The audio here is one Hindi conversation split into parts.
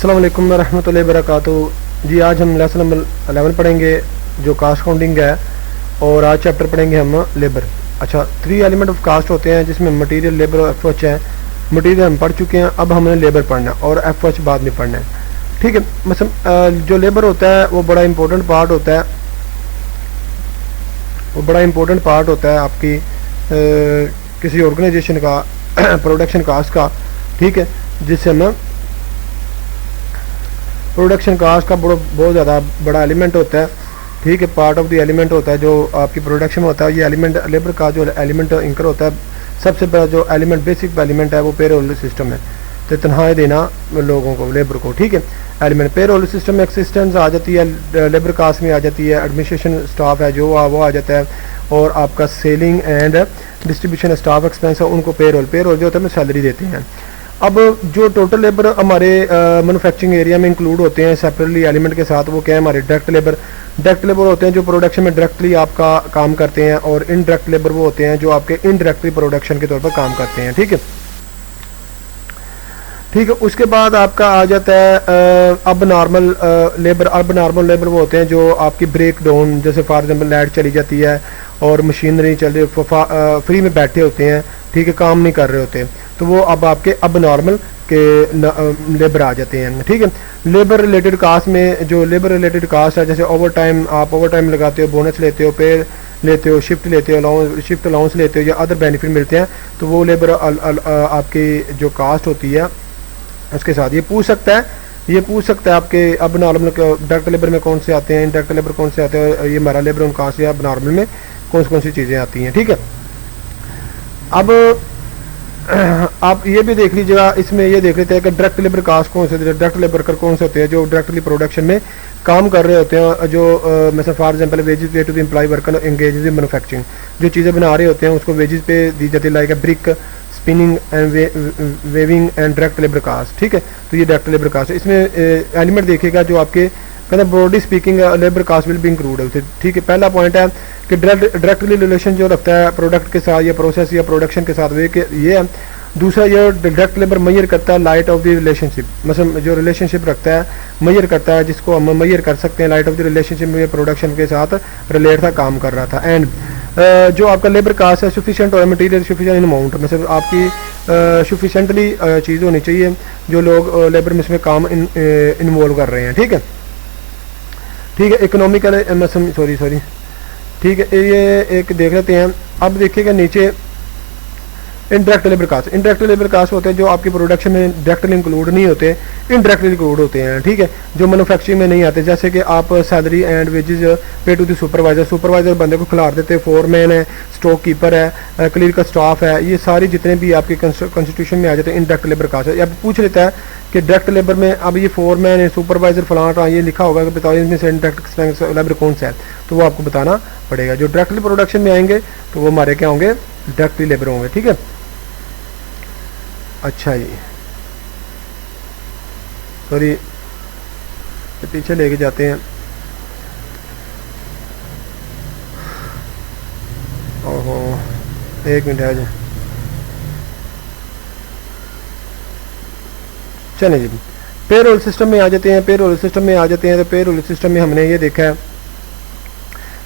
अस्सलाम वालेकुम रहमतुल्लाहि वबरकातुहू। जी आज हम लेसन नंबर 11 पढ़ेंगे जो कास्ट काउंटिंग है, और आज चैप्टर पढ़ेंगे हम लेबर। अच्छा, 3 एलिमेंट ऑफ कास्ट होते हैं जिसमें मटेरियल, लेबर और एफर्ट है। मटेरियल हम पढ़ चुके हैं, अब हमने लेबर पढ़ना है और एफर्ट बाद में पढ़ना है। ठीक है, मतलब जो लेबर होता है वो बड़ा इंपॉर्टेंट पार्ट होता है, वो बड़ा इंपॉर्टेंट पार्ट होता है आपकी किसी ऑर्गेनाइजेशन का प्रोडक्शन कास्ट का। ठीक है, जिससे हम प्रोडक्शन कास्ट का बहुत ज़्यादा बड़ा एलिमेंट होता है। ठीक है, पार्ट ऑफ द एलिमेंट होता है जो आपकी प्रोडक्शन में होता है। ये एलिमेंट लेबर का जो एलिमेंट इंकर होता है, सबसे बड़ा जो एलिमेंट बेसिक एलिमेंट है वो पेरोल सिस्टम है। तो तनख्वाहें देना लोगों को, लेबर को। ठीक है, एलिमेंट पेरोल सिस्टम में एक्सिस्टेंस आ जाती है, लेबर कास्ट में आ जाती है, एडमिनिस्ट्रेशन स्टाफ है जो वो आ जाता है, और आपका selling and distribution staff expense है उनको पेरोल जो होता है सैलरी देते हैं। अब जो टोटल लेबर हमारे मैन्युफैक्चरिंग एरिया में इंक्लूड होते हैं सेपरेटली एलिमेंट के साथ, वो क्या है हमारे डायरेक्ट लेबर होते हैं जो प्रोडक्शन में डायरेक्टली आपका काम करते हैं, और इनडायरेक्ट लेबर वो होते हैं जो आपके इनडायरेक्टली प्रोडक्शन के तौर पर काम करते हैं। ठीक है, उसके बाद आपका आ जाता है अब नॉर्मल लेबर वो होते हैं जो आपकी ब्रेक डाउन, जैसे फॉर एग्जांपल लाइट चली जाती है और मशीनरी चल रही, फ्री में बैठे होते हैं, ठीक है, काम नहीं कर रहे होते, तो वो अब आपके अब नॉर्मल के लेबर आ जाते हैं। ठीक है, लेबर रिलेटेड कास्ट में जो लेबर रिलेटेड कास्ट है, जैसे ओवर टाइम, आप ओवर टाइम लगाते हो, बोनस लेते हो, पे लेते हो, शिफ्ट लेते हो, शिफ्ट अलाउंस लेते हो या अदर बेनिफिट मिलते हैं, तो वो लेबर आपकी जो कास्ट होती है उसके साथ ये पूछ सकता है आपके अब नॉर्मल डायरेक्ट लेबर में कौन से आते हैं, इनडायरेक्ट लेबर कौन से आते हैं, ये हमारा लेबर उन कहाँ से अब नॉर्मल में कौन सी चीज़ें आती हैं। ठीक है, अब आप ये भी देख लीजिएगा, इसमें ये देख लेते हैं कि डायरेक्ट लेबर कास्ट कौन से, डायरेक्ट लेबर कौन से होते हैं जो डायरेक्टली प्रोडक्शन में काम कर रहे होते हैं, जो मतलब for example wages pay to the employ worker engage in manufacturing, जो चीज़ें बना रहे होते हैं उसको वेजेस पे दी जाती है, like brick, spinning and weaving and direct labour cost. ठीक है, तो ये डायरेक्ट लेबर कास्ट है। इसमें एलिमेंट देखिएगा जो आपके कहते हैं broadly speaking labour cost will be include है। ठीक है, पहला पॉइंट है कि डायरेक्टली रिलेशन जो रखता है प्रोडक्ट के साथ या प्रोसेस या प्रोडक्शन के साथ ये है। दूसरा, ये डायरेक्ट लेबर मैयर करता है लाइट ऑफ द रिलेशनशिप, मतलब जो रिलेशनशिप रखता है मैयर करता है, जिसको हम मैयर कर सकते हैं लाइट ऑफ द रिलेशनशिप में प्रोडक्शन के साथ रिलेट था, काम कर रहा था। एंड जो आपका लेबर कास्ट है सफिशिएंट और मटेरियल सफिशिएंट इन अमाउंट, मतलब आपकी सफिशिएंटली चीज़ होनी चाहिए जो लोग लेबर में इसमें काम इन्वॉल्व कर रहे हैं। ठीक है, इकोनॉमिकल सॉरी ठीक है, ये एक देख लेते हैं। अब देखिएगा नीचे इनडायरेक्ट लेबर कास्ट होते हैं जो आपकी प्रोडक्शन में डायरेक्टली इंक्लूड नहीं होते, इनडायरेक्टली इंक्लूड होते हैं। ठीक है, जो मैन्युफैक्चरिंग में नहीं आते, जैसे कि आप salary and wages pay to the supervisor बंदे को खिलार देते हैं, फोरमैन है, स्टॉक कीपर है, क्लिनिकल स्टाफ है, ये सारी जितने भी आपके कॉन्स्टिट्यूशन में आ जाते हैं इनडायरेक्ट लेबर कास्ट है। अब पूछ लेता है कि डायरेक्ट लेबर में अब ये फोरमैन है, सुपरवाइजर फलाना, ये लिखा होगा कि बताओ इनमें से इनडायरेक्ट लेबर कौन सा है, तो वो आपको बताना पड़ेगा। जो डायरेक्टली प्रोडक्शन में आएंगे तो वो हमारे क्या होंगे, डायरेक्टली लेबर होंगे। ठीक है, अच्छा जी, सॉरी पीछे लेके जाते हैं। ओहो, एक मिनट है जी, चलें जी, पेरोल सिस्टम में आ जाते हैं। तो पेरोल सिस्टम में हमने ये देखा है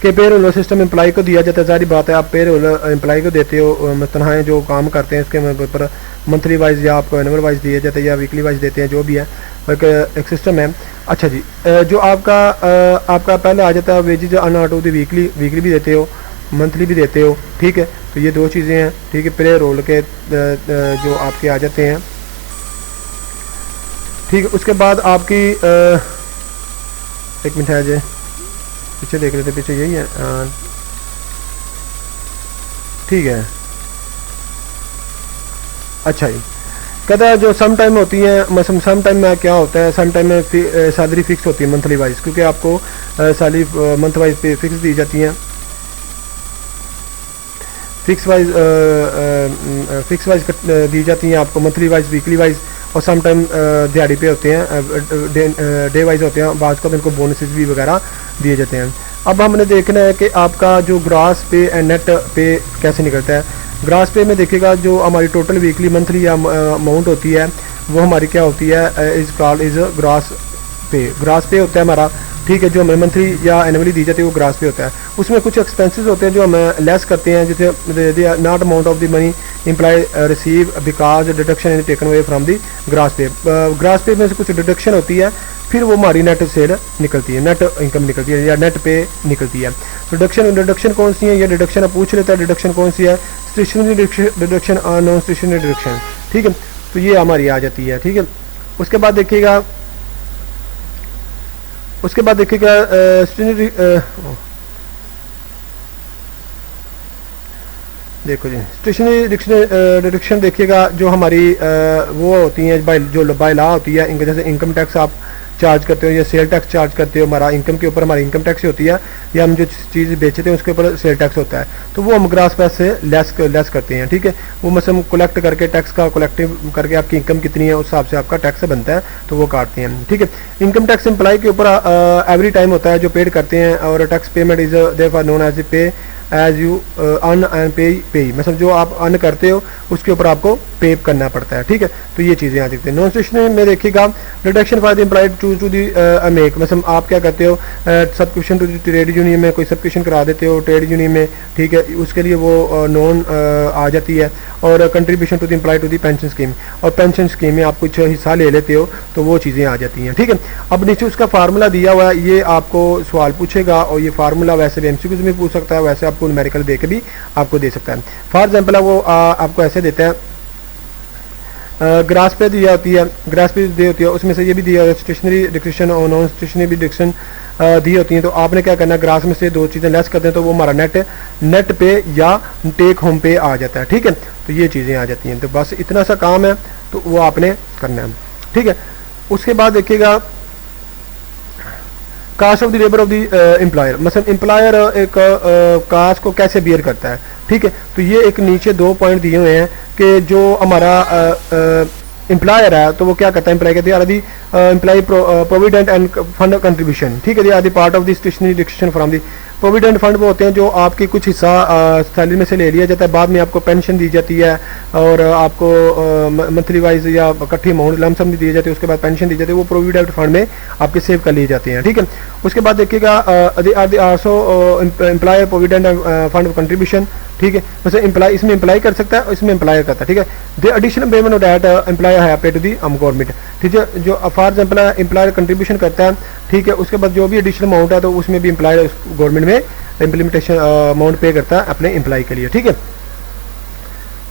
कि पेरोल सिस्टम एम्प्लॉय को दिया जाता है। सारी बात है, आप पेरोल एम्प्लॉय को देते हो, तनख्वाहें जो काम करते हैं उसके पर मंथली वाइज या आपको एनुअल वाइज दिए जाते हैं या वीकली वाइज देते हैं, जो भी है एक सिस्टम है। अच्छा जी, जो आपका पहले आ जाता है wages on out of the weekly भी देते हो, मंथली भी देते हो। ठीक है, तो ये 2 चीज़ें हैं। ठीक है, पेरोल के जो आपके आ जाते हैं। ठीक है, उसके बाद आपकी एक मिनट है जी, पीछे देख लेते, पीछे यही है। ठीक है, अच्छा जी, कहता है जो सम टाइम होती है, मतलब सम टाइम में क्या होता है, सम टाइम में सैलरी फिक्स होती है मंथली वाइज, क्योंकि आपको सैलरी मंथ वाइज पे फिक्स दी जाती हैं, फिक्स वाइज दी जाती हैं आपको मंथली वाइज, वीकली वाइज, और सम टाइम दिहाड़ी पे होते हैं, डे वाइज होते हैं, बाद को इनको बोनसेस भी वगैरह दिए जाते हैं। अब हमने देखना है कि आपका जो ग्रास पे एंड नेट पे कैसे निकलता है। ग्रास पे में देखिएगा जो हमारी टोटल वीकली मंथली या अमाउंट होती है वो हमारी क्या होती है, इज कॉल्ड इज ग्रॉस पे। ग्रॉस पे होता है हमारा, ठीक है, जो हमें मंथली या एनुअली दी जाती है वो ग्रास पे होता है। उसमें कुछ एक्सपेंसेस होते हैं जो हमें लेस करते हैं, जैसे not amount of the money imply receive because deduction is taken away from the grass पे। ग्रास पे में से कुछ डिडक्शन होती है, फिर वो हमारी नेट सेल निकलती है, नेट इनकम निकलती है या नेट पे निकलती है। डिडक्शन कौन सी है, ये डिडक्शन पूछ लेता है डिडक्शन कौन सी है, स्टेशनरी डिडक्शन और नॉन स्टेशनरी डिडक्शन, ठीक है। तो ये हमारी आ जाती है, ठीक है। उसके बाद देखिएगा स्टेशनरी, देखो जी स्टेशनरी डिडक्शन देखिएगा जो हमारी वो होती हैं जो बाय लॉ होती है, इनके जैसे इनकम टैक्स आप चार्ज करते हो या सेल टैक्स चार्ज करते हो, हमारा इनकम के ऊपर हमारी इनकम टैक्स होती है, या हम जो चीज़ बेचते हैं उसके ऊपर सेल टैक्स होता है, तो वो हम ग्रास पैस से लेस करते हैं, ठीक है। वो मतलब कलेक्ट करके टैक्स का कलेक्टिव करके आपकी इनकम कितनी है उस हिसाब से आपका टैक्स बनता है, तो वो काटते हैं, ठीक है। इनकम टैक्स एम्प्लॉय के ऊपर एवरी टाइम होता है जो पेड करते हैं, और tax payment is therefore known as pay as you earn and pay, मतलब जो आप अर्न करते हो उसके ऊपर आपको पे करना पड़ता है, ठीक है। तो ये चीज़ें आ सकती हैं। नॉन स्टेशनरी में देखिएगा deduction for the employ to the make, मतलब आप क्या करते हो, सब्सक्रिप्शन टू ट्रेड यूनियन में कोई सब्सक्रिप्शन करा देते हो ट्रेड यूनियन में, ठीक है, उसके लिए वो नॉन आ जाती है। और contribution to the employ to the pension scheme, और पेंशन स्कीम में आप कुछ हिस्सा ले लेते हो तो वो चीज़ें आ जाती हैं, ठीक है। अब नीचे उसका फार्मूला दिया हुआ है, ये आपको सवाल पूछेगा, और ये फार्मूला वैसे भी एमसीक्यूज में पूछ सकता है, वैसे आपको न्यूमेरिकल दे के भी आपको दे सकता है। फॉर एग्जाम्पल वो आपको ऐसे देता है, ग्रास पे दिया होती है, ग्रास पे दी होती है, उसमें से ये भी दिया स्टेशनरी डिडक्शन और नॉन स्टेशनरी डिडक्शन दी होती हैं। तो आपने क्या करना है, ग्रास में से दो चीज़ें लेस कर दें तो वो हमारा नेट पे या टेक होम पे आ जाता है, ठीक है। तो ये चीज़ें आ जाती हैं, तो बस इतना सा काम है, तो वो आपने करना है, ठीक है। उसके बाद देखिएगा cost of the labour of the employer, मतलब एम्प्लॉयर एक कास्ट को कैसे बियर करता है, ठीक है। तो ये एक नीचे 2 पॉइंट दिए हुए हैं कि जो हमारा एम्प्लॉयर है तो वो क्या करता है, एम्प्लॉय कहते हैं आदि employ provident and fund contribution, ठीक है, आदि part of the stationery deduction from the provident fund. वो होते हैं जो आपकी कुछ हिस्सा सैलरी में से ले लिया जाता है, बाद में आपको पेंशन दी जाती है, और आपको मंथली वाइज या इकट्ठी अमाउंट लमसम दी जाती है, उसके बाद पेंशन दी जाती है, वो प्रोविडेंट फंड में आपके सेव कर लिए जाते हैं, ठीक है। उसके बाद देखिएगा also employ provident fund contribution, ठीक है, वैसे एम्प्लॉय इसमें एम्प्लॉय कर सकता है, इसमें एम्प्लॉयर करता है, ठीक है। The additional payment of that employer है पे टू दी गवर्नमेंट, ठीक है, जो फॉर एग्जाम्पल एम्प्लॉयर कंट्रीब्यूशन करता है, ठीक है, उसके बाद जो भी एडिशनल अमाउंट है तो उसमें भी एम्प्लॉयर गवर्नमेंट में इम्प्लीमेंटेशन अमाउंट पे करता है अपने एम्प्लॉय के लिए, ठीक है।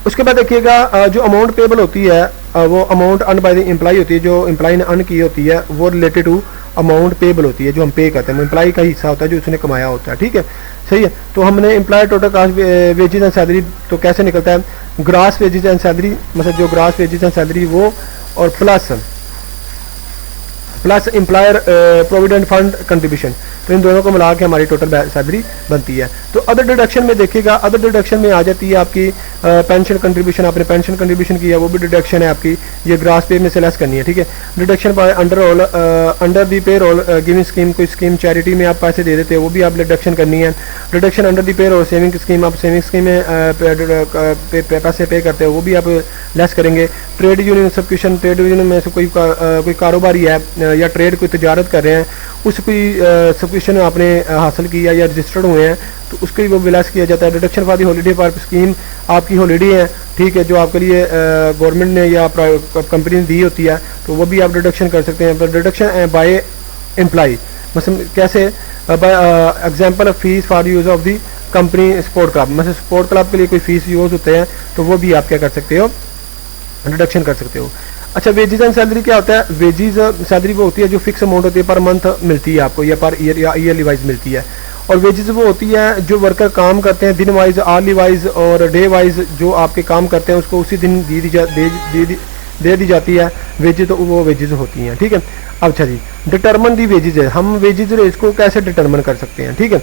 उसके बाद देखिएगा जो अमाउंट पेबल होती है वो amount earn by the employ होती है, जो एम्प्लॉय ने अर्न की होती है वो रिलेटेड टू अमाउंट पेबल होती है, जो हम पे करते हैं, एम्प्लॉय का हिस्सा होता है जो उसने कमाया होता है, ठीक है, सही है। तो हमने employ total cost wages and salary तो कैसे निकलता है, ग्रास वेजेज एंड सैलरी, मतलब जो ग्रास वेजेज एंड सैलरी वो, और plus employer provident fund contribution, तो इन दोनों को मिला के हमारी टोटल सैलरी बनती है। तो अदर डिडक्शन में देखिएगा, अदर डिडक्शन में आ जाती है आपकी पेंशन कंट्रीब्यूशन, आपने पेंशन कंट्रीब्यूशन किया वो भी डिडक्शन है आपकी, ये ग्रास पे में से लेस करनी है, ठीक है। डिडक्शन बाय अंडर दी पे रोल गिविंग स्कीम, कोई स्कीम चैरिटी में आप पैसे दे देते हो वो भी आप डिडक्शन करनी है। डिडक्शन अंडर दी पे रोल सेविंग स्कीम, आप सेविंग स्कीम में पैसे पे करते हो वो भी आप लेस करेंगे। Trade union subscription, trade union में से कोई कारोबारी है या ट्रेड कोई तजारत कर रहे हैं, उस कोई सब्सक्रिप्शन आपने हासिल किया या रजिस्टर्ड हुए हैं तो उसके भी वो लेस किया जाता है। Deduction for the holiday for scheme, आपकी हॉलीडे है, ठीक है, जो आपके लिए गवर्नमेंट ने या कंपनी ने दी होती है तो वो भी आप डिडक्शन कर सकते हैं। डिडक्शन बाय एम्प्लॉय, मतलब कैसे, by example of fees for use of the company sport club, मतलब स्पोर्ट क्लब के लिए कोई फीस यूज होते हैं तो वो भी आप क्या कर सकते हो, डिडक्शन कर सकते हो। अच्छा, वेजेज एंड सैलरी क्या होता है, वेजेज सैलरी वो होती है जो फिक्स अमाउंट होती है पर मंथ मिलती है आपको या पर ईयर या ईयरली वाइज मिलती है, और वेजेस वो होती है जो वर्कर काम करते हैं दिन वाइज, आर्ली वाइज और डे वाइज, जो आपके काम करते हैं उसको उसी दिन दे दी जाती है वेजेज, तो वो वेजेस होती हैं, ठीक है। अच्छा जी, डिटर्मन दी वेजेज है, हम वेजेज इसको कैसे डिटर्मन कर सकते हैं, ठीक है,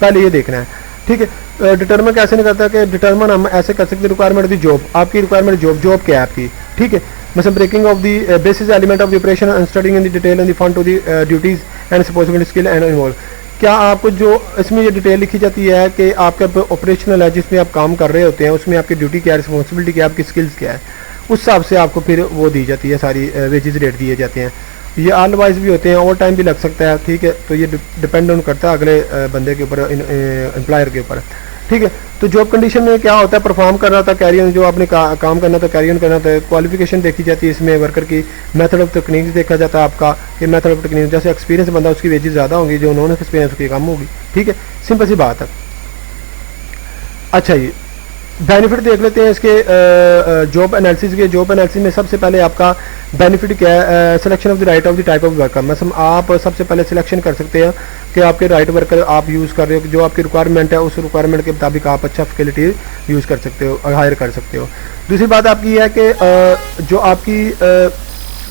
पहले ये देखना है, ठीक है। डिटर्मन कैसे नहीं करता कि डिटर्मन हम ऐसे कर सकते हैं, रिक्वायरमेंट दी जॉब, आपकी रिक्वायरमेंट जॉब क्या है आपकी, ठीक है, मतलब breaking of the basis element of the operation and studying in the detail and the fund to the duties and responsibility skill and involve. क्या आपको जो इसमें ये डिटेल लिखी जाती है कि आपका ऑपरेशनल है जिसमें आप काम कर रहे होते हैं उसमें आपकी ड्यूटी क्या है, रिस्पॉन्सिबिलिटी क्या है, आपकी स्किल्स क्या है, उस हिसाब से आपको फिर वो दी जाती है, सारी वेजेस रेट दिए जाते हैं। ये ऑल वाइज भी होते हैं, ओवर टाइम भी लग सकता है, ठीक है। तो ये डिपेंड ऑन करता है अगले बंदे के ऊपर, एम्प्लॉयर के ऊपर, ठीक है। तो जॉब कंडीशन में क्या होता है, परफॉर्म करना होता है, कैरी ऑन, जो आपने काम करना था कैरी ऑन करना होता है। क्वालिफिकेशन देखी जाती है इसमें वर्कर की, मेथड ऑफ टेक्निक देखा जाता है आपका कि मेथड ऑफ टेक्निक, जैसे एक्सपीरियंस बंदा उसकी वेजेस ज़्यादा होंगी, जो नॉन एक्सपीरियंस उसकी कम होगी, ठीक है। सिंपल सी बात है। अच्छा जी, बेनिफिट देख लेते हैं इसके जॉब एनालिसिस के। जॉब एनालिसिस में सबसे पहले आपका बेनिफिट क्या है, selection of the right of the type of worker. मतलब आप सबसे पहले सिलेक्शन कर सकते हैं कि आपके राइट वर्कर आप यूज़ कर रहे हो, जो आपकी रिक्वायरमेंट है उस रिक्वायरमेंट के मुताबिक आप अच्छा फैसिलिटी यूज़ कर सकते हो और हायर कर सकते हो। दूसरी बात आपकी है कि जो आपकी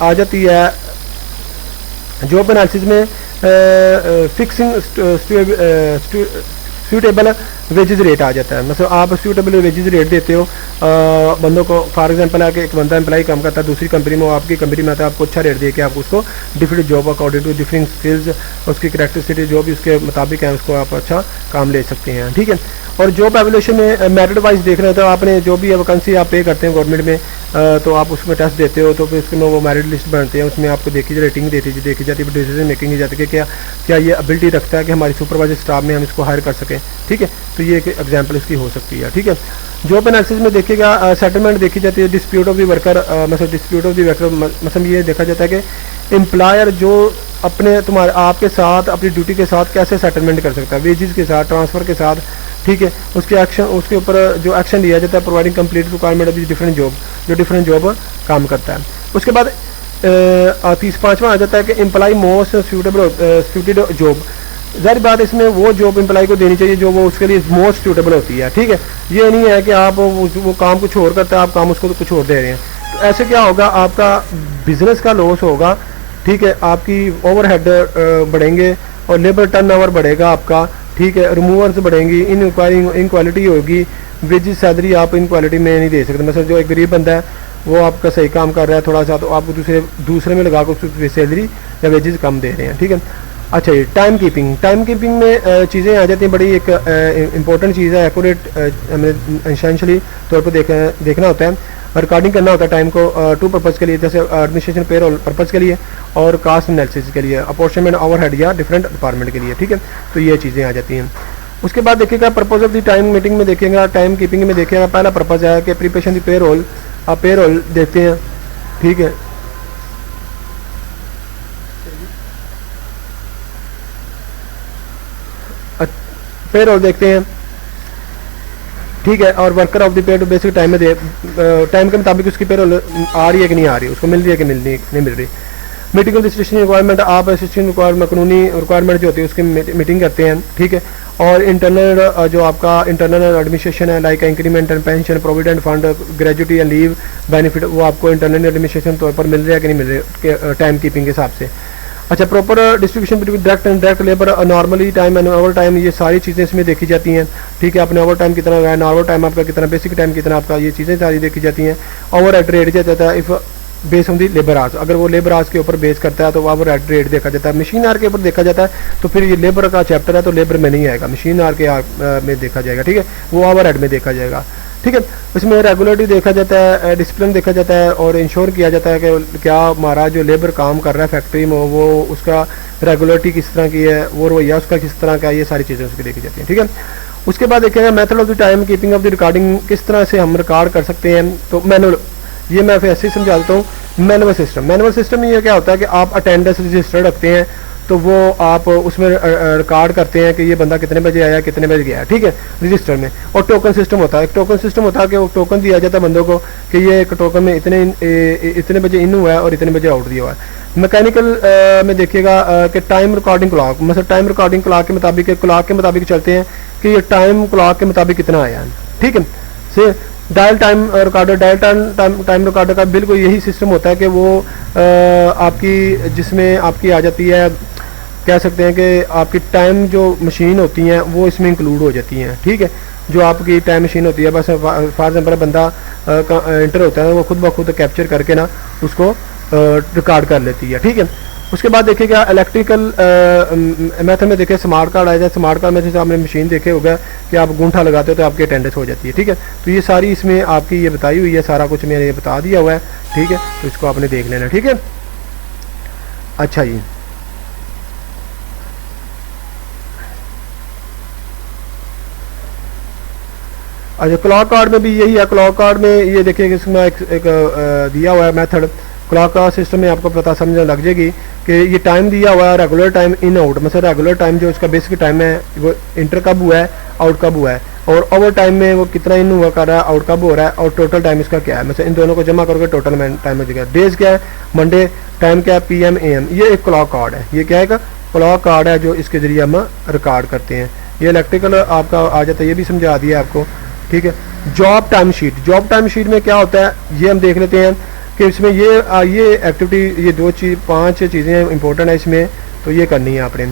आ जाती है जॉब एनालिसिस में फिक्सिंग सूटेबल वेजेस रेट आ जाता है। मतलब आप सूटेबल वेजेस रेट देते हो बंदों को। फॉर एग्जांपल है कि एक बंदा एम्प्लॉय काम करता है दूसरी कंपनी में, वो आपकी कंपनी में आता है, आपको अच्छा रेट दे के आप उसको different job according to different skills, उसकी करेक्टरिस्टिक जो भी उसके मुताबिक है उसको आप अच्छा काम ले सकते हैं, ठीक है। और जॉब एवोल्यूशन में मेरिट वाइज देख रहे हो तो आपने जो भी वैकेंसी आप पे करते हैं गवर्नमेंट में, तो आप उसमें टेस्ट देते हो, तो फिर उसमें वो मेरिट लिस्ट बनते हैं, उसमें आपको देखी रेटिंग देखी जाती है, डिसीजन मेकिंग की जाती है कि क्या ये एबिलिटी रखता है कि हमारी सुपरवाइजर स्टाफ में हम इसको हायर कर सकें, ठीक है। तो ये एक एग्जाम्पल इसकी हो सकती है, ठीक है। जॉब एनालिसिस में देखिएगा सेटलमेंट देखी जाती है, डिस्प्यूट ऑफ द वर्कर, मतलब डिस्प्यूट ऑफ द वर्कर मतलब ये देखा जाता है कि एम्प्लॉयर जो अपने तुम्हारे आपके साथ अपनी ड्यूटी के साथ कैसे सेटलमेंट कर सकता है, वेजेस के साथ, ट्रांसफ़र के साथ, ठीक है। उसके एक्शन, उसके ऊपर जो एक्शन लिया जाता है, providing complete requirement of different job, जो डिफरेंट जॉब काम करता है। उसके बाद 5वां आ जाता है कि एम्प्लॉय मोस्ट सूटेड जॉब। ज़ाहिर बात इसमें वो जॉब एम्प्लॉय को देनी चाहिए जो वो उसके लिए मोस्ट सूटेबल होती है, ठीक है। ये नहीं है कि आप वो काम कुछ और करता है, आप काम उसको कुछ और दे रहे हैं, तो ऐसे क्या होगा, आपका बिजनेस का लॉस होगा, ठीक है। आपकी ओवरहेड बढ़ेंगे और लेबर टर्नओवर बढ़ेगा आपका, ठीक है। रिमूवर्स बढ़ेंगी, इनक्वालिटी होगी, वेजेस सैलरी आप इनक्वालिटी में नहीं दे सकते। मतलब जो एक गरीब बंदा है वो आपका सही काम कर रहा है थोड़ा सा, तो आप दूसरे में लगा कर उसकी सैलरी या वेजेस कम दे रहे हैं, ठीक है। अच्छा ये टाइम कीपिंग में चीज़ें आ जाती हैं, बड़ी एक इंपॉर्टेंट चीज़ है, एक्यूरेट हमें एसेंशियली तौर पर देखना होता है, रिकॉर्डिंग करना होता है टाइम को टू पर्पज़ के लिए, जैसे एडमिनिस्ट्रेशन पेरोल पर्पज़ के लिए और कास्ट एनालिसिस के लिए, अपॉर्चनमेंट ओवरहेड या डिफरेंट डिपार्टमेंट के लिए, ठीक है। तो ये चीज़ें आ जाती हैं। उसके बाद देखिएगा purpose of the time meeting में देखिएगा, टाइम कीपिंग में देखिएगा, पहला पर्पज़ है कि प्रिपरेशन द पेरोल, आप पेरोल देते हैं, ठीक है। पेरोल देखते हैं, ठीक है। और worker of the pay basic time में टाइम के मुताबिक उसकी पेरोल आ रही है कि नहीं आ रही, उसको मिल रही है कि नहीं मिल रही। मीटिंग ऑफ स्टेशन रिक्वायरमेंट, आप स्टेशन रिक्वायरमेंट कानूनी रिक्वायरमेंट जो होती है उसकी मीटिंग करते हैं, ठीक है। और इंटरनल जो आपका इंटरनल एडमिनिस्ट्रेशन है, like increment and pension, provident fund, gratuity and leave benefit, वो आपको इंटरनल एडमिनिस्ट्रेशन तौर पर मिल रहा है कि नहीं मिल रहे टाइम कीपिंग के हिसाब से। अच्छा proper distribution between direct and direct labour, normally time and over time, ये सारी चीज़ें इसमें देखी जाती हैं, ठीक है। आपने ओवर टाइम कितना है, नॉर्मल टाइम आपका कितना, बेसिक टाइम कितना आपका, ये चीज़ें सारी देखी जाती हैं। ओवर हेड रेट दिया जाता है if base on the labour hours, अगर वो लेबर आर्स के ऊपर बेस करता है तो ओवर हेड रेट देखा जाता है। मशीन आर के ऊपर देखा जाता है तो फिर ये लेबर का चैप्टर है तो लेबर में नहीं आएगा, मशीन आर के में देखा जाएगा, ठीक है। वो ओवर हेड में देखा जाएगा, ठीक है। इसमें रेगुलरिटी देखा जाता है, डिसिप्लिन देखा जाता है और इंश्योर किया जाता है कि क्या हमारा जो लेबर काम कर रहा है फैक्ट्री में वो उसका रेगुलरिटी किस तरह की है, वो रवैया उसका किस तरह का है, ये सारी चीज़ें उसकी देखी जाती हैं, ठीक है। उसके बाद देखेंगे method of the time keeping of the recording, किस तरह से हम रिकॉर्ड कर सकते हैं। तो मैनुअल, ये मैं फिर ऐसे ही समझा देता हूँ। मैनुअल सिस्टम में ये क्या होता है कि आप अटेंडेंस रजिस्टर रखते हैं, तो वो आप उसमें रिकॉर्ड करते हैं कि ये बंदा कितने बजे आया कितने बजे गया, ठीक है, रजिस्टर में। और टोकन सिस्टम होता है, एक टोकन सिस्टम होता है कि वो टोकन दिया जाता है बंदों को कि ये एक टोकन में इतने बजे इन हुआ है और इतने बजे आउट दिया हुआ है। मैकेनिकल में देखिएगा कि टाइम रिकॉर्डिंग क्लॉक, मतलब टाइम रिकॉर्डिंग क्लॉक के मुताबिक चलते हैं कि ये टाइम क्लॉक के मुताबिक कितना आया है, ठीक है। से डायल टाइम रिकॉर्डर का बिल्कुल यही सिस्टम होता है कि वो आपकी जिसमें आपकी आ जाती है, कह सकते हैं कि आपकी टाइम जो मशीन होती हैं वो इसमें इंक्लूड हो जाती हैं, ठीक है। जो आपकी टाइम मशीन होती है, बस फॉर एग्जाम्पल बंदा इंटर होता है वो खुद ब खुद कैप्चर करके ना उसको रिकॉर्ड कर लेती है, ठीक है। उसके बाद देखिएगा इलेक्ट्रिकल मेथड में देखिए स्मार्ट कार्ड आ जाए। स्मार्ट कार्ड में जैसे आपने मशीन देखे होगा कि आप अंगूठा लगाते हो तो आपकी अटेंडेंस हो जाती है, ठीक है। तो ये सारी इसमें आपकी ये बताई हुई है, सारा कुछ मैंने ये बता दिया हुआ है, ठीक है। तो इसको आपने देख लेना, ठीक है। अच्छा जी, अच्छा क्लॉक कार्ड में भी यही है। क्लॉक कार्ड में ये देखिए इसमें एक दिया हुआ है मेथड। क्लॉक का सिस्टम में आपको पता समझने लग जाएगी कि ये टाइम दिया हुआ है, रेगुलर टाइम इन आउट, मतलब रेगुलर टाइम जो इसका बेसिक टाइम है वो इंटर कब हुआ है, आउट कब हुआ है, और ओवर टाइम में वो कितना इन हुआ कर रहा है, आउट कब हो रहा है, और टोटल टाइम इसका क्या है। मतलब इन दोनों को जमा करके टोटल टाइम हो जाएगा। डेज क्या है, मंडे, टाइम क्या है, PM AM। ये एक क्लॉक कार्ड है, ये क्या है, क्लॉक कार्ड है जो इसके जरिए हम रिकॉर्ड करते हैं। ये इलेक्ट्रिकल आपका आ जाता है, ये भी समझा दिया आपको, ठीक है। Job time sheet, job time sheet में क्या होता है ये हम देख लेते हैं कि इसमें ये एक्टिविटी, ये 5 चीज़ें इंपॉर्टेंट है इसमें, तो ये करनी है आपने।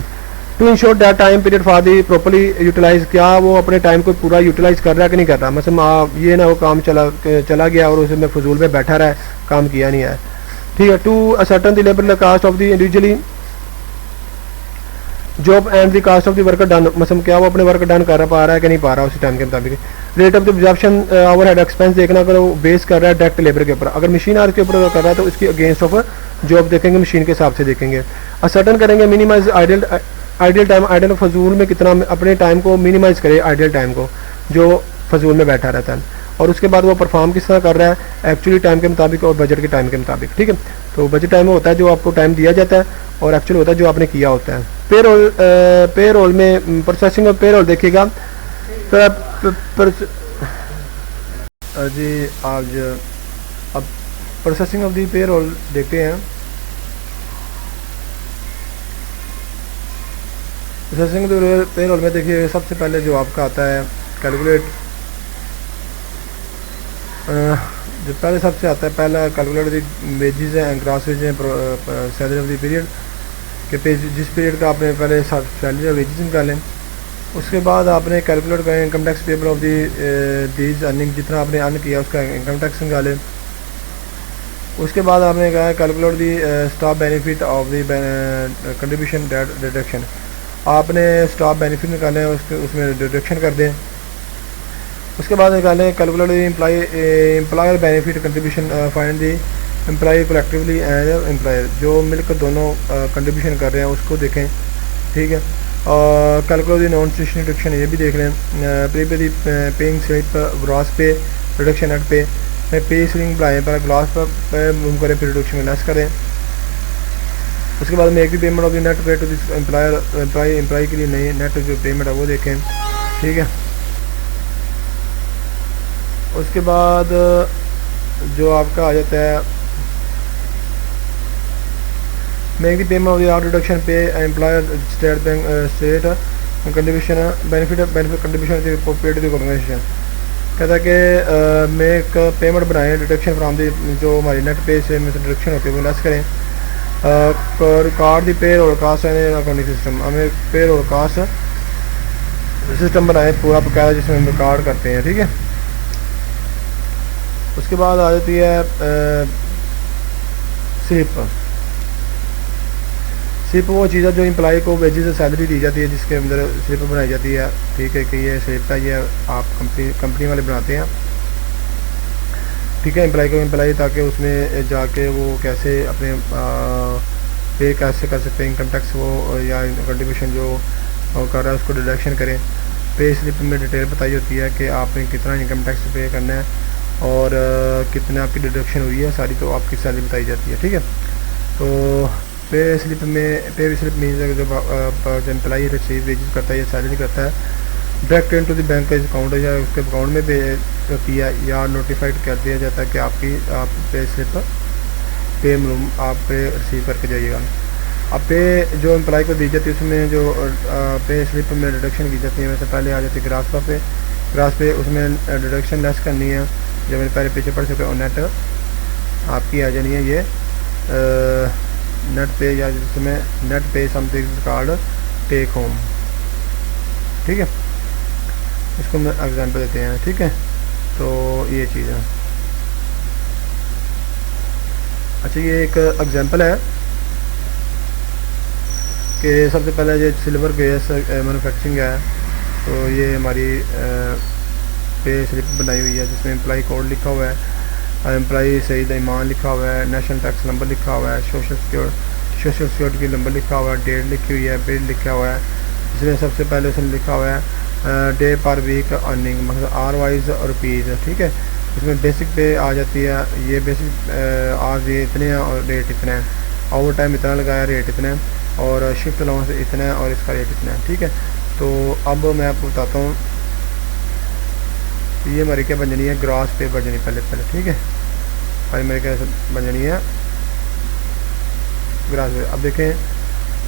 To ensure that time period for the properly utilise, क्या वो अपने टाइम को पूरा यूटिलाइज कर रहा है कि नहीं कर रहा। मतलब ये ना वो काम चला गया और उसमें फजूल में बैठा रहा है, काम किया नहीं है, ठीक है। To ascertain the labour cost of the individually job and the cost of the worker done, मतलब क्या वो अपने वर्क डन कर पा रहा है कि नहीं पा रहा उसी टाइम के मुताबिक। Rate of the absorption over head expense देखना, अगर वो बेस कर रहा है डायरेक्ट लेबर के ऊपर, अगर मशीन आर के ऊपर कर रहा है तो उसकी अगेंस्ट ऑफ जॉब देखेंगे, मशीन के हिसाब से देखेंगे। असर्टन करेंगे मिनिमाइज आइडियल टाइम, आइडियल फजूल में कितना अपने टाइम को मिनिमाइज करे, आइडियल टाइम को जो फजूल में बैठा रहता है, और उसके बाद वो परफॉर्म किस तरह कर रहा है एक्चुअली टाइम के मुताबिक और बजट के टाइम के मुताबिक, ठीक है। तो बजट टाइम होता है जो आपको टाइम दिया जाता है, और एक्चुअल होता है जो आपने किया होता है। पेरोल में प्रोसेसिंग ऑफ पेरोल देखिएगा जी। आज अब प्रोसेसिंग ऑफ दी पेरोल देखते हैं। प्रोसेसिंग पेरोल में देखिए सबसे पहले जो आपका आता है कैलकुलेट, जो पहले सबसे आता है पहला कैलकुलेट दी वेजेस हैं, ग्रास वेज हैं, सैलरी ऑफ द पीरियड के पे जिस पीरियड का आपने पहले सैलरी और वेजेस निकालें। उसके बाद आपने कैलकुलेट करें income tax payable of these earning, जितना आपने अर्न किया उसका इनकम टैक्स निकालें। उसके बाद आपने कहा calculate the staff benefit of the contribution deduction, आपने स्टाफ बेनिफिट निकालें, उसमें डिडक्शन कर दें। उसके बाद निकालें calculate employer benefit contribution, find the employ collectively and employer, जो मिलकर दोनों कंट्रीब्यूशन कर रहे हैं उसको देखें, ठीक है। और कैलकुलेट नॉन स्टेशनरी डिडक्शन, ये भी देख लें। प्रीपे पेइंग स्लिप ग्रॉस पे रिडक्शन एट पे स्लिंग बनाएँ, पहले ग्लास पर मूव करें फिर रिडक्शन लेस करें। उसके बाद make the payment of the net पे टू दिस एम्प्लॉय के लिए नहीं नेट जो पेमेंट है वो देखें, ठीक है। उसके बाद जो आपका आ जाता है make the payment of the reduction पे employer state bank state contribution benefit contribution paid to organisation, कहता है कि मेक पेमेंट बनाएं डिडक्शन फ्राम द, जो हमारी नेट पे से डिडक्शन होती है वो लेस करें। Record the payroll cost and accounting system, हमें पे रोल कास्ट सिस्टम बनाए पूरा बकायदा जिसमें हम रिकॉर्ड करते हैं, ठीक है। उसके बाद आ जाती है स्लिप। स्लिप वो चीज़ है जो एम्प्लॉय को वेजेस सैलरी दी जाती है, जिसके अंदर स्लिप बनाई जाती है, ठीक है, कि ये स्लिप है, ये आप कंपनी वाले बनाते हैं, ठीक है, एम्प्लॉय ताकि उसमें जाके वो कैसे अपने पे कैसे कर सकते हैं इनकम टैक्स वो या कंट्रीब्यूशन जो कर रहा है उसको डिडक्शन करें। पे स्लिप में डिटेल बताई होती है कि आपने कितना इनकम टैक्स पे करना है और कितना आपकी डिडक्शन हुई है, सारी तो आपकी सैलरी बताई जाती है, ठीक है। तो पे स्लिप मीन्स जब एम्प्लॉय रिसीव वेजेस करता है या सैलरी करता है direct into the bank account या उसके अकाउंट में भेज होती है या नोटिफाइड कर दिया जाता है कि आप पे स्लिप पे मालूम आप पे रिसीव करके जाइएगा। अब पे जो एम्प्लॉय को दी जाती है उसमें जो पे स्लिप में डिडक्शन की जाती है, वैसे पहले आ जाती है ग्रास पे उसमें डिडक्शन लेस करनी है, जब मैंने पहले पीछे पढ़ चुके और नेट आपकी आ जानी है ये नेट पे या जिसमें नेट पे समथिंग कार्ड टेक होम, ठीक है, इसको मैं एग्जांपल देते हैं, ठीक है। तो ये चीज़ है। अच्छा ये एक एग्जांपल है कि सबसे पहले जो सिल्वर गैस मैनुफैक्चरिंग है, तो ये हमारी पे स्लिप बनाई हुई है जिसमें एम्प्लॉई कोड लिखा हुआ है, एम्प्लॉई सईद ईमान लिखा हुआ है, नेशनल टैक्स नंबर लिखा हुआ है, सोशल सिक्योरिटी नंबर लिखा हुआ है, डेट लिखी हुई है, बिल लिखा हुआ है। इसमें सबसे पहले उसने लिखा हुआ है डे पर वीक अर्निंग, मतलब आर वाइज रुपीज़, ठीक है। इसमें बेसिक पे आ जाती है, ये बेसिक आज ये इतने हैं और रेट इतना है, ओवर टाइम इतना लगाया, रेट इतना है, और शिफ्ट अलाउंस इतना है और इसका रेट इतना है, ठीक है। तो अब मैं आपको बताता हूँ ये हमारी क्या बन जानी है, ग्रास पे बन जानी पहले, ठीक है। भाई मेरे क्या बन जानी है ग्रास पे। अब देखें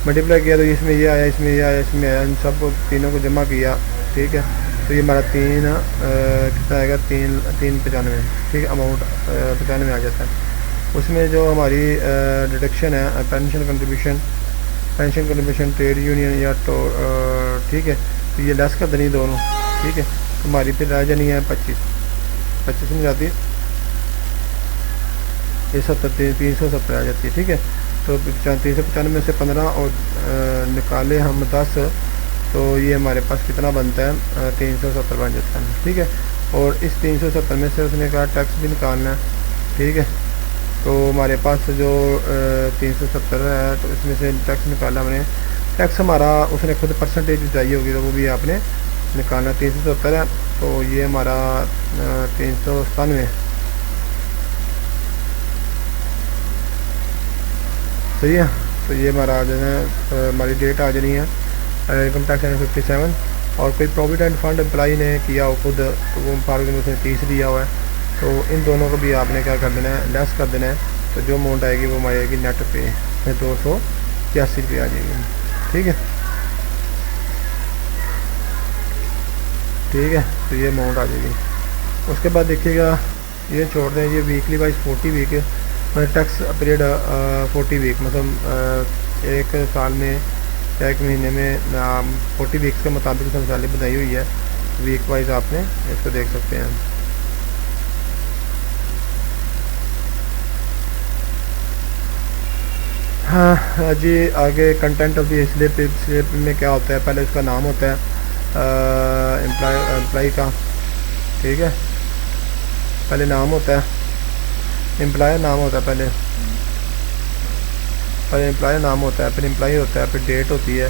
मल्टीप्लाई किया तो इसमें ये आया, इसमें ये आया, इसमें आया, इन सब तीनों को जमा किया, ठीक है। तो ये हमारा कितना आएगा, 395, ठीक है। अमाउंट 95 आ जाता है। उसमें जो हमारी डिडक्शन है पेंशन कंट्रीब्यूशन ट्रेड यूनियन या तो ठीक है, तो ये लेस कर देनी दोनों, ठीक है। तो हमारी फिर रह जानी है 25 में जाती है, ये 370 आ जाती है, ठीक है। तो 395 में से 15 और निकाले हम 10, तो ये हमारे पास कितना बनता है, 370 बन जाता है, ठीक है। और इस 370 में से उसने कहा टैक्स भी निकालना है, ठीक है। तो हमारे पास जो 370 है, तो इसमें से टैक्स निकाला हमने, टैक्स हमारा उसने खुद परसेंटेज चाहिए होगी, तो वो भी आपने निकालना। 370 है, तो ये हमारा 397 सही है। तो ये हमारा आ जाना है, हमारी डेट आ जानी है इनकम टैक्स 57। और कोई प्रोविडेंट फंड एम्प्लाई ने किया हो खुद, तो वो फार्ग में उसने 30 दिया हुआ है, तो इन दोनों को भी आपने क्या कर देना है, लेस कर देना है। तो जो अमाउंट आएगी वो हमारी आएगी नेट पे 281 रुपये आ जाएगी, ठीक है, ठीक है। तो ये अमाउंट आ जाएगी। उसके बाद देखिएगा ये छोड़ दें, ये वीकली वाइज 40 वीक मतलब टैक्स पीरियड 40 वीक, मतलब एक साल में या एक महीने में 40 वीक्स के मुताबिक सैलरी बनाई हुई है, वीक वाइज आपने इसको देख सकते हैं। हाँ जी, आगे कंटेंट ऑफ दी स्लिप में क्या होता है, पहले उसका नाम होता है एम्प्लॉय का, ठीक है। पहले नाम होता है, एम्प्लॉयर नाम होता है, पहले एम्प्लॉयर नाम होता है, फिर एम्प्लॉय होता है, फिर डेट होती है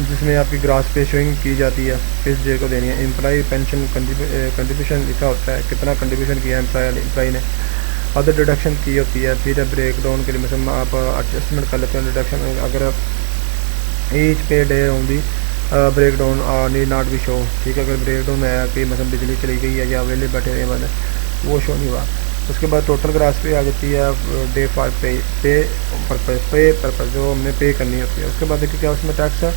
जिसमें आपकी ग्रास पे शोइंग की जाती है, किस डेट को देनी है। एम्प्लॉय पेंशन कंट्रीब्यूशन लिखा होता है, कितना कंट्रीब्यूशन किया एम्प्लॉय ने, अदर डिडक्शन की होती है। फिर ब्रेक डाउन के लिए मतलब आप एडजस्टमेंट कर लेते हैं डिडक्शन, अगर ईच पे डे होंगी break down need not be show, ठीक है। अगर ब्रेक डाउन आया कि मतलब बिजली चली गई है या वेले बैठे रहे मैंने, वो शो नहीं हुआ। उसके बाद टोटल ग्रास पे आ जाती है डे फॉर पे पर्पज जो हमने पे करनी होती है। उसके बाद देखिए क्या उसमें टैक्स है,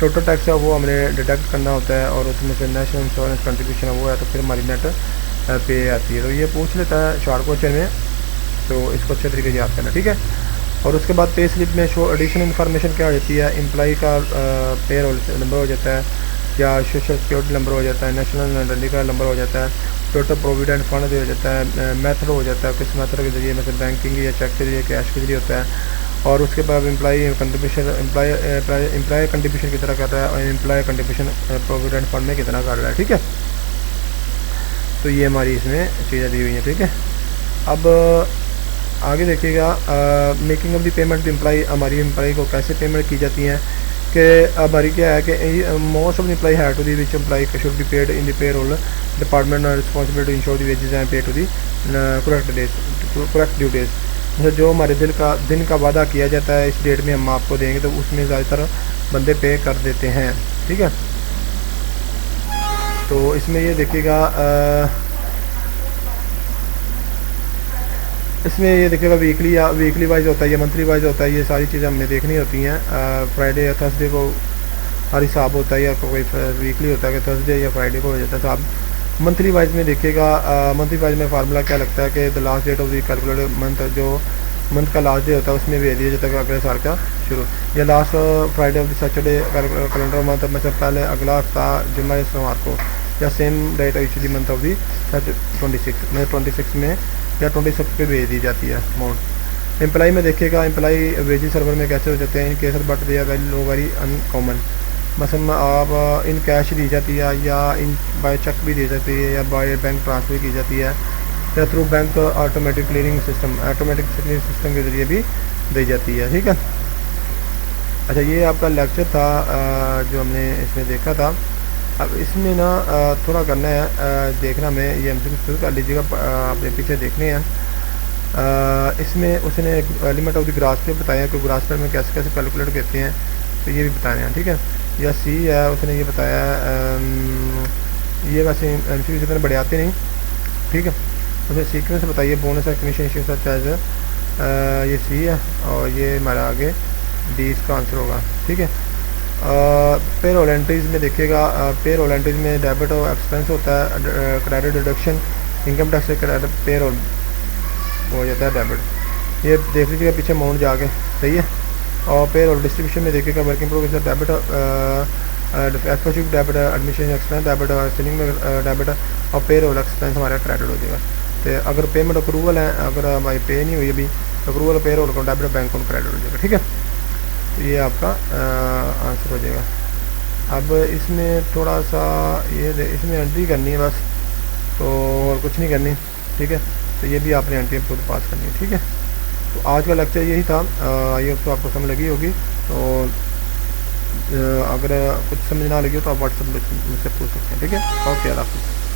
टोटल टैक्स है वो हमने डिडक्ट करना होता है, और उसमें से नेशनल इंश्योरेंस कंट्रीब्यूशन है वो है, तो फिर हमारी नेट पे आती है। तो ये पूछ लेता है शॉर्ट क्वेश्चन में, तो इसको अच्छे तरीके से याद करना, ठीक है। और उसके बाद पे स्लिप में शो एडिशनल इन्फॉर्मेशन क्या हो जाती है, एम्प्लॉई का पे रोल नंबर हो जाता है, या सोशल सिक्योरिटी नंबर हो जाता है, नेशनल आइडेंटिटी का नंबर हो जाता है, टोटल प्रोविडेंट फंड हो जाता है, मेथड हो जाता है किस मेथड के जरिए, मतलब बैंकिंग या चेक के जरिए, कैश के जरिए होता है। और उसके बाद एम्प्लॉई कंट्रीब्यूशन एम्प्लॉय कंट्रीब्यूशन कितना कर रहा है, और एम्प्लॉय कंट्रीब्यूशन प्रोविडेंट फंड में कितना कर रहा है, ठीक है। तो ये हमारी इसमें चीज़ें दी हुई हैं, ठीक है। अब आगे देखिएगा making of the payment employee, हमारी एम्प्लॉई को कैसे पेमेंट की जाती हैं, कि हमारी क्या है कि most of the employee have to the which employee should be paid in the payroll department responsibility to ensure the wages and pay to the correct due days. मतलब जो हमारे दिन का वादा किया जाता है इस डेट में हम आपको देंगे, तो उसमें ज़्यादातर बंदे पे कर देते हैं, ठीक है। तो इसमें ये देखिएगा इसमें ये देखिएगा वीकली वाइज होता है या मंथली वाइज होता है, ये सारी चीज़ें हमने देखनी होती हैं। फ्राइडे या थर्सडे को हर हिसाब होता है, या कोई वीकली होता है कि थर्सडे या फ्राइडे को हो जाता है साहब। मंथली वाइज में देखिएगा मंथली वाइज में फार्मूला क्या लगता है कि the last date of the calculated month, जो मंथ का लास्ट डे होता है उसमें भेज दिया जाता है अगले साल का शुरू, या last Friday of the Saturday calendar month, मतलब पहले अगला हफ्ता जुम्मा या सोमवार को, या same date each the month of the 26 में 26 में या 26 पे भेज दी जाती है अमाउंट। एम्प्लाई में देखिएगा, एम्प्लाई वेजेस सर्वर में कैसे हो जाते हैं, in case but they are very uncommon. मसलन आप इन कैश दी जाती है, या इन बाय चेक भी दी जाती है, या बाय बैंक ट्रांसफ़र की जाती है, या through bank automatic clearing system, automatic clearing system के ज़रिए भी दी जाती है। ठीक है, अच्छा ये आपका लेक्चर था जो हमने इसमें देखा था। अब इसमें ना थोड़ा करना है, देखना में ये एम शुरू कर लीजिएगा, आपने पीछे देखने हैं। इसमें उसने एलिमेंट ऑफ द ग्रास पे बताया कि ग्रास पे में कैसे कैसे कैलकुलेट करते हैं, तो ये भी बताने हैं। ठीक है, या सी है, उसने ये बताया ये वैसे एम सी जितने बड़े आते नहीं। ठीक है, उसने सीक्वेंस बताइए, bonus commission issue such as ये सी है, और ये हमारा आगे डी इसका आंसर होगा। ठीक है, पेरोल एंट्रीज में देखिएगा, पेरोल एंट्रीज में डेबिट और एक्सपेंस होता है, क्रेडिट डिडक्शन, इनकम टैक्स से क्रेडिट पेरोल हो जाता है डेबिट। ये देख लीजिएगा पीछे अमाउंट जाके, सही है। और पेरोल डिस्ट्रीब्यूशन में देखिएगा working progress debit, expensive debit, admission expense debit, selling में डेबिट, और पेरोल एक्सपेंस हमारा क्रेडिट हो जाएगा। तो अगर पेमेंट अप्रूवल है, अगर हमारी पे नहीं हुई अभी, अप्रूवल पेरोल को डेबिट, बैंक को क्रेडिट हो जाएगा। ठीक है, तो ये आपका आंसर हो जाएगा। अब इसमें थोड़ा सा इसमें एंट्री करनी है बस, तो और कुछ नहीं करनी। ठीक है, तो ये भी आपने एंट्री खुद पास करनी है। ठीक है, तो आज का लेक्चर यही था, ये तो आपको समझ लगी होगी। तो अगर कुछ समझ ना लगी हो तो आप व्हाट्सएप मुझसे पूछ सकते हैं। ठीक है, ओके, अल्लाह हाफ़िज़।